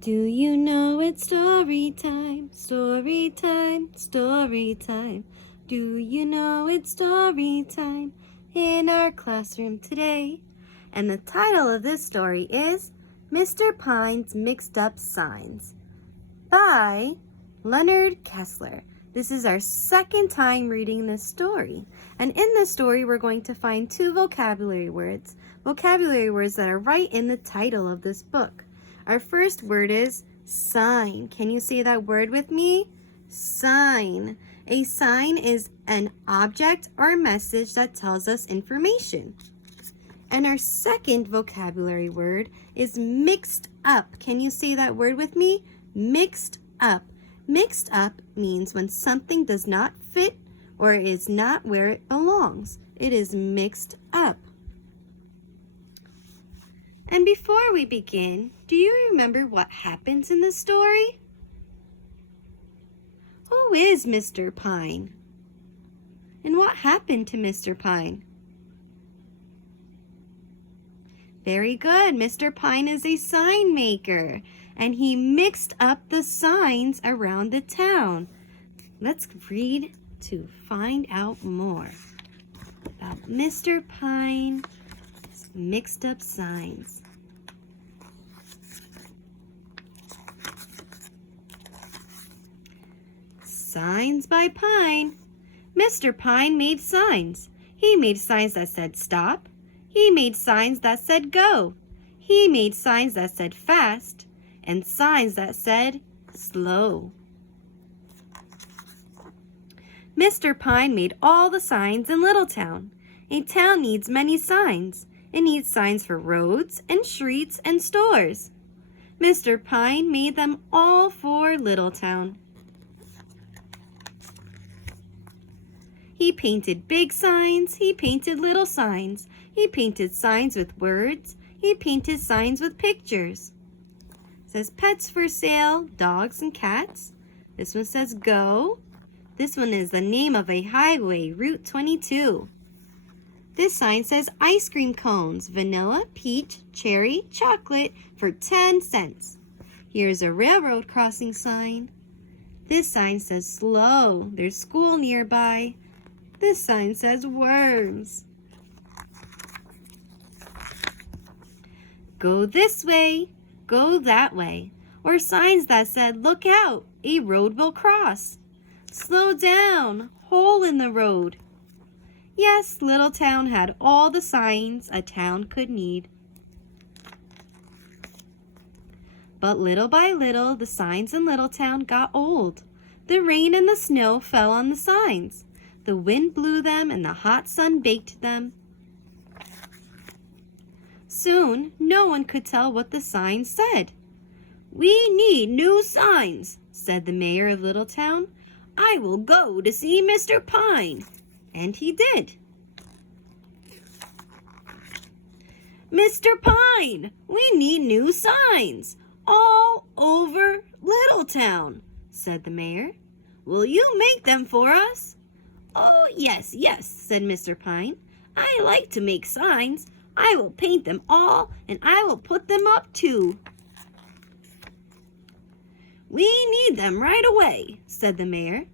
Do you know it's story time, story time, story time? Do you know it's story time in our classroom today? And the title of this story is Mr. Pine's Mixed Up Signs by Leonard Kessler. This is our second time reading this story. And in this story, we're going to find two vocabulary words that are right in the title of this book. Our first word is sign. Can you say that word with me? Sign. A sign is an object or message that tells us information. And our second vocabulary word is mixed up. Can you say that word with me? Mixed up. Mixed up means when something does not fit or is not where it belongs. It is mixed up. And before we begin, do you remember what happens in the story? Who is Mr. Pine? And what happened to Mr. Pine? Very good. Mr. Pine is a sign maker, and he mixed up the signs around the town. Let's read to find out more about Mr. Pine's mixed up signs. Signs by Pine. Mr. Pine made signs. He made signs that said stop. He made signs that said go. He made signs that said fast and signs that said slow. Mr. Pine made all the signs in Littletown. A town needs many signs. It needs signs for roads and streets and stores. Mr. Pine made them all for Littletown. He painted big signs. He painted little signs. He painted signs with words. He painted signs with pictures. It says pets for sale, dogs and cats. This one says go. This one is the name of a highway, Route 22. This sign says ice cream cones, vanilla, peach, cherry, chocolate for 10 cents. Here's a railroad crossing sign. This sign says slow. There's school nearby. This sign says worms. Go this way, go that way. Or signs that said, look out, a road will cross. Slow down, hole in the road. Yes, Littletown had all the signs a town could need. But little by little, the signs in Littletown got old. The rain and the snow fell on the signs. The wind blew them and the hot sun baked them. Soon, no one could tell what the signs said. We need new signs, said the mayor of Littletown. I will go to see Mr. Pine. And he did. Mr. Pine, we need new signs all over Littletown, said the mayor. Will you make them for us? Oh, yes, yes, said Mr. Pine. I like to make signs. I will paint them all, and I will put them up too. We need them right away, said the mayor.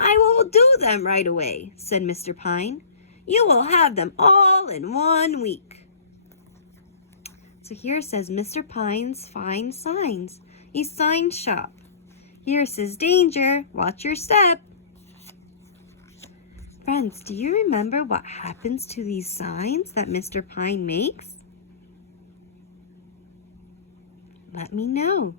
I will do them right away, said Mr. Pine. You will have them all in 1 week. So here it says Mr. Pine's Fine Signs, a sign shop. Here it says danger, watch your step. Friends, do you remember what happens to these signs that Mr. Pine makes? Let me know.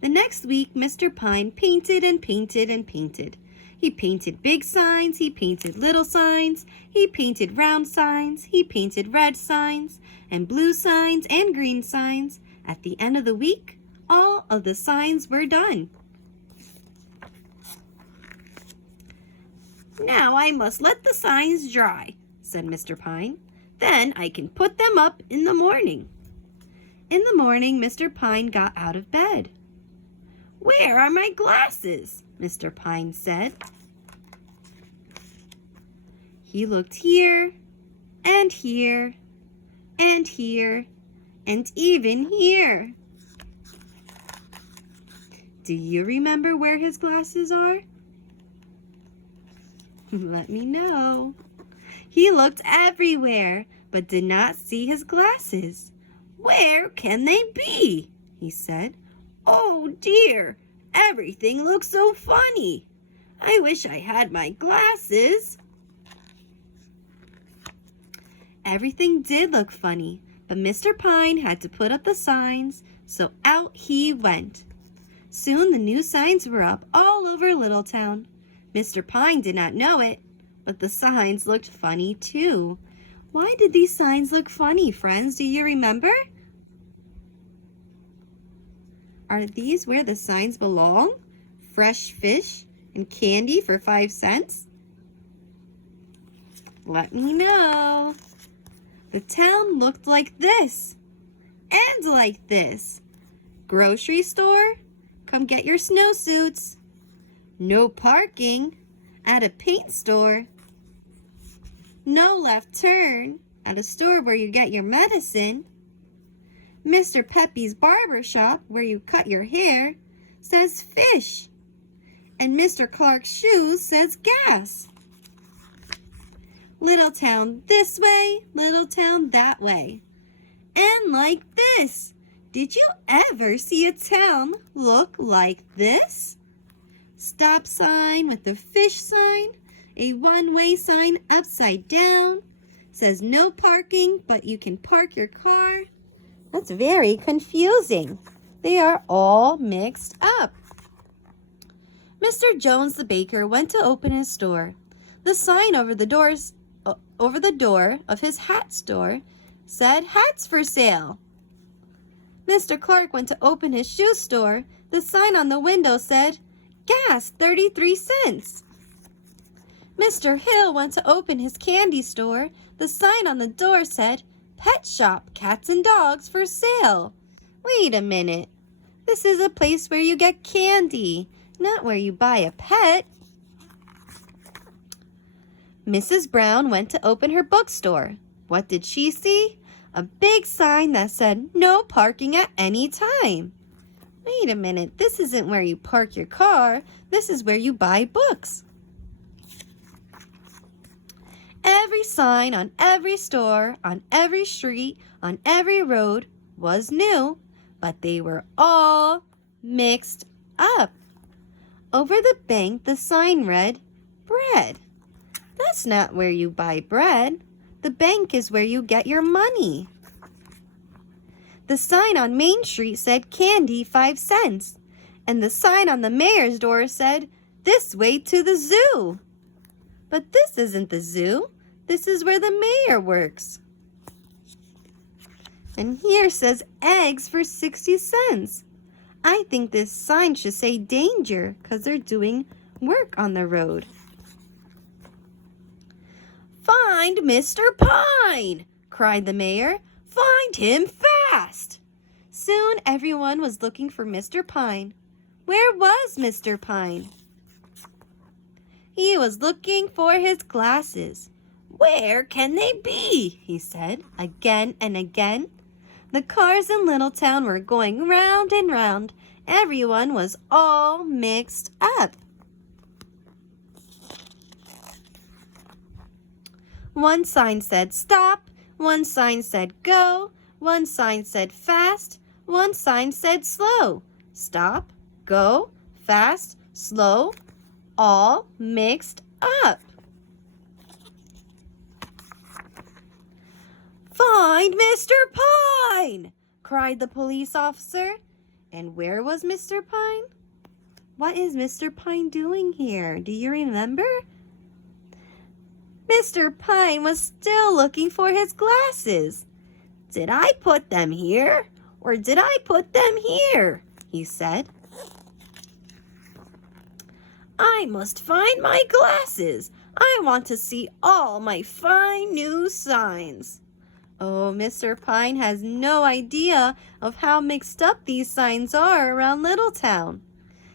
The next week, Mr. Pine painted and painted and painted. He painted big signs, he painted little signs, he painted round signs, he painted red signs, and blue signs and green signs. At the end of the week, all of the signs were done. Now I must let the signs dry, said Mr. Pine. Then I can put them up in the morning. In the morning, Mr. Pine got out of bed. Where are my glasses? Mr. Pine said. He looked here and here and here and even here. Do you remember where his glasses are? Let me know. He looked everywhere, but did not see his glasses. Where can they be? He said. Oh dear, everything looks so funny. I wish I had my glasses. Everything did look funny, but Mr. Pine had to put up the signs, so out he went. Soon the new signs were up all over Littletown. Mr. Pine did not know it, but the signs looked funny too. Why did these signs look funny, friends? Do you remember? Are these where the signs belong? Fresh fish and candy for 5 cents? Let me know. The town looked like this and like this. Grocery store, come get your snowsuits. No parking at a paint store. No left turn at a store where you get your medicine. Mr. Pepe's barber shop, where you cut your hair, says fish. And Mr. Clark's shoes says gas. Littletown this way, Littletown that way. And like this. Did you ever see a town look like this? Stop sign with a fish sign, a one-way sign upside down. Says no parking, but you can park your car. That's very confusing. They are all mixed up. Mr. Jones the baker went to open his store. The sign over the door of his hat store said hats for sale. Mr. Clark went to open his shoe store. The sign on the window said gas 33 cents. Mr. Hill went to open his candy store. The sign on the door said pet shop, cats and dogs for sale. Wait a minute. This is a place where you get candy, not where you buy a pet. Mrs. Brown went to open her bookstore. What did she see? A big sign that said no parking at any time. Wait a minute, this isn't where you park your car. This is where you buy books. Every sign on every store, on every street, on every road was new, but they were all mixed up. Over the bank, the sign read, bread. That's not where you buy bread. The bank is where you get your money. The sign on Main Street said candy 5 cents. And the sign on the mayor's door said, this way to the zoo. But this isn't the zoo. This is where the mayor works. And here says eggs for 60 cents. I think this sign should say danger because they're doing work on the road. Find Mr. Pine, cried the mayor. Find him fast. Soon everyone was looking for Mr. Pine. Where was Mr. Pine? He was looking for his glasses. Where can they be? He said again and again. The cars in Littletown were going round and round. Everyone was all mixed up. One sign said stop, one sign said go, one sign said fast, one sign said slow. Stop, go, fast, slow, all mixed up. Find Mr. Pine, cried the police officer. And where was Mr. Pine? What is Mr. Pine doing here? Do you remember? Mr. Pine was still looking for his glasses. Did I put them here? Or did I put them here? He said. I must find my glasses. I want to see all my fine new signs. Oh, Mr. Pine has no idea of how mixed up these signs are around Littletown.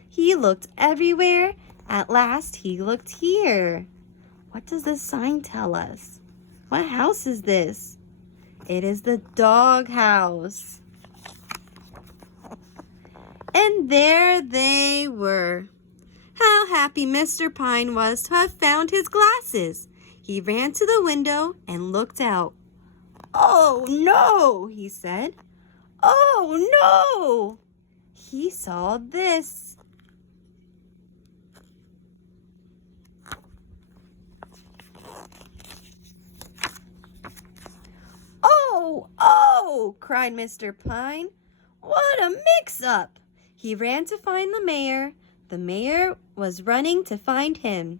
He looked everywhere. At last, he looked here. What does this sign tell us? What house is this? It is the dog house. And there they were. How happy Mr. Pine was to have found his glasses. He ran to the window and looked out. "Oh, no," he said. "Oh, no." He saw this. "Oh, oh," cried Mr. Pine. "What a mix-up!" He ran to find the mayor. The mayor was running to find him.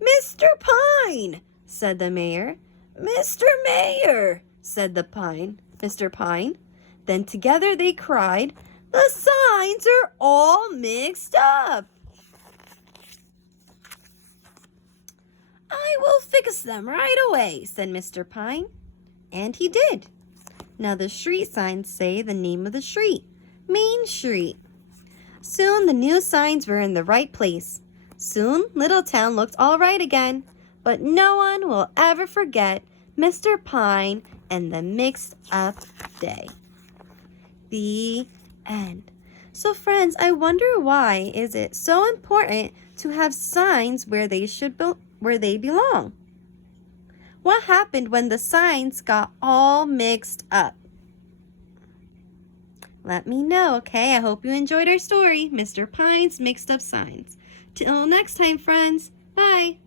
"Mr. Pine," said the mayor. "Mr. Mayor," said Mr. Pine. Then together they cried, "The signs are all mixed up." "I will fix them right away," said Mr. Pine. And he did. Now the street signs say the name of the street, Main Street. Soon the new signs were in the right place. Soon Littletown looked all right again. But no one will ever forget Mr. Pine and the mixed up day. The end. So friends, I wonder why is it so important to have signs where they belong? What happened when the signs got all mixed up? Let me know, okay? I hope you enjoyed our story, Mr. Pine's Mixed Up Signs. Till next time, friends. Bye.